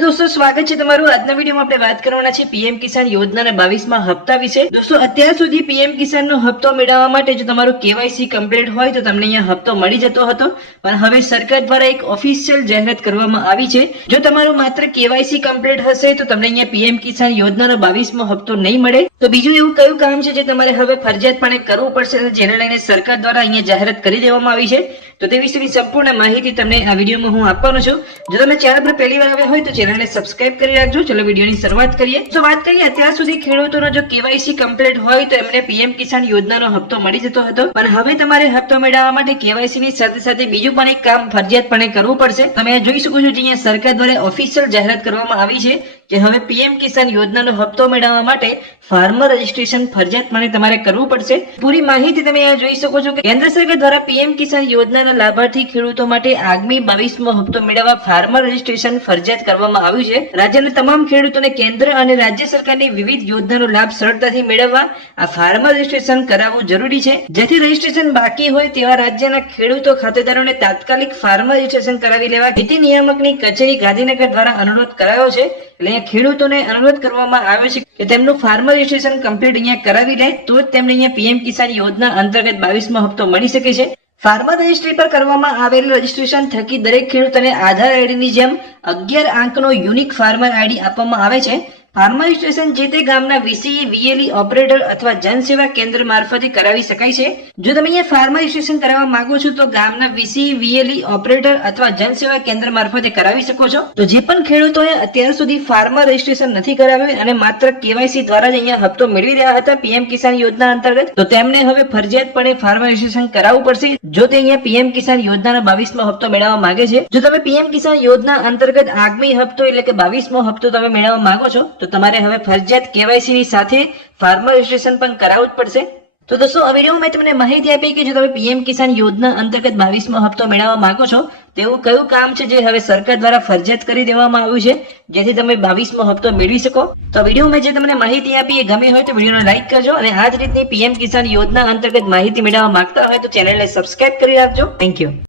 दोस्तों स्वागत है તમારું આજના વિડીયોમાં આપણે વાત કરવાના છે પીએમ કિસાન યોજનાના 22મા હપ્તા વિશે। દોસ્તો અત્યાર સુધી પીએમ કિસાનનો હપ્તો મેળવવા માટે જો તમારું કેવાયસી કમ્પ્લીટ હોય તો તમને અહીંયા હપ્તો મળી જતો હતો, પણ હવે સરકાર દ્વારા એક ઓફિશિયલ જાહેરાત કરવામાં આવી છે। જો તમારું માત્ર કેવાયસી કમ્પ્લીટ હશે તો તમને અહીંયા પીએમ કિસાન યોજનાનો 22મો હપ્તો નહીં મળે। તો બીજું એવું કયું કામ છે જે તમારે હવે ફરજિયાતપણે કરવું પડશે, જેને લઈને સરકાર દ્વારા અહીંયા જાહેરાત કરી દેવામાં આવી છે, તો તે વિશેની સંપૂર્ણ માહિતી તમને આ વિડીયોમાં હું આપવાનો છું। જો તમે ચેનલ પર પહેલી વાર આવ્યા હોય તો ચેનલને સબસ્ક્રાઇબ કરી રાખજો। ચલો વિડીયોની શરૂઆત કરીએ। તો વાત કરીએ અત્યાર સુધી ખેડૂતોનો જો કેવાયસી કમ્પ્લીટ હોય તો એમને પીએમ કિસાન યોજનાનો હપ્તો મળી જતો હતો, પણ હવે તમારે હપ્તો મેળવવા માટે કેવાયસી ની સાથે સાથે બીજું પણ એક કામ ફરજિયાતપણે કરવું પડશે। તમે જોઈ શકો છો જે અહીંયા સરકાર દ્વારા ઓફિશિયલ જાહેરાત કરવામાં આવી છે કે હવે પીએમ કિસાન યોજનાનો હપ્તો મેળવવા માટે ફાર્મર રજીસ્ટ્રેશન ફરજિયાતપણે તમારે કરવું પડશે। પૂરી માહિતી તમે અહીંયા જોઈ શકો છો કે કેન્દ્ર સરકાર દ્વારા પીએમ કિસાન યોજનાના લાભાર્થી ખેડૂતો માટે આગામી 22મો હપ્તો મેળવવા ફાર્મર રજીસ્ટ્રેશન ફરજિયાત કરવામાં આવ્યું છે। રાજ્યના તમામ ખેડૂતોને કેન્દ્ર અને રાજ્ય સરકારની વિવિધ યોજનાનો લાભ સરળતાથી મેળવવા આ ફાર્મર રજીસ્ટ્રેશન કરાવવું જરૂરી છે। જેથી રજીસ્ટ્રેશન બાકી હોય તેવા રાજ્યના ખેડૂતો ખાતેદારોને તાત્કાલિક ફાર્મર રજીસ્ટ્રેશન કરાવી લેવા ખેતી નિયામકની કચેરી ગાંધીનગર દ્વારા અનુરોધ કરાયો છે। એટલે ખેડૂતોને અનુરોધ કરવામાં આવ્યો છે કે તેમનું ફાર્મર રજીસ્ટ્રેશન કમ્પ્લીટ અહીંયા કરાવી લે તો જ તેમને અહીંયા પીએમ કિસાન યોજના અંતર્ગત 22મો હપ્તો મળી શકે છે। ફાર્મર રજિસ્ટ્રી પર કરવામાં આવેલું રજીસ્ટ્રેશન થકી દરેક ખેડૂતોને આધાર આઈડીની જેમ 11 અંકનો યુનિક ફાર્મર આઈડી આપવામાં આવે છે। ફાર્મર રજિસ્ટ્રેશન જે તે ગામના વીસીઈ વીએલઈ ઓપરેટર અથવા જનસેવા કેન્દ્ર મારફતે કરાવી શકાય છે। જો તમે અહીંયા ફાર્મર રજિસ્ટ્રેશન કરાવવા માંગો છો તો ગામના વીસીઈ વીએલઈ ઓપરેટર અથવા જનસેવા કેન્દ્ર મારફતે કરાવી શકો છો। તો જે પણ ખેડૂતોએ અત્યાર સુધી ફાર્મર રજિસ્ટ્રેશન નથી કરાવ્યું અને માત્ર કેવાયસી દ્વારા જ અહીંયા હપ્તો મેળવી રહ્યા હતા પીએમ કિસાન યોજના અંતર્ગત, તો તેમને હવે ફરજિયાતપણે ફાર્મર રજિસ્ટ્રેશન કરાવવું પડશે જો તે અહીંયા પીએમ કિસાન યોજનાના 22મો હપ્તો મેળવવા માંગે છે। જો તમે પીએમ કિસાન યોજના અંતર્ગત આગામી હપ્તો એટલે કે 22મો હપ્તો તમે મેળવવા માંગો છો તો તમારે હવે ફરજિયાત કેવાયસી ની સાથે ફાર્મર રજિસ્ટ્રેશન પણ કરાવવું જ પડશે। તો દોસ્તો આ વિડીયોમાં મેં તમને માહિતી આપી કે જો તમે પીએમ કિસાન યોજના અંતર્ગત 22મો હપ્તો મેળવવા માંગો છો તેવું કયું કામ છે જે હવે સરકાર દ્વારા ફરજિયાત કરી દેવામાં આવ્યું છે જેથી તમે 22મો હપ્તો મેળવી શકો। તો વિડીયોમાં જે તમને માહિતી આપી એ ગમી હોય તો વિડીયોને લાઈક કરજો અને આ જ રીતની પીએમ કિસાન યોજના અંતર્ગત માહિતી મેળવવા માંગતા હોય તો ચેનલને સબસ્ક્રાઇબ કરી રાખજો। Thank you.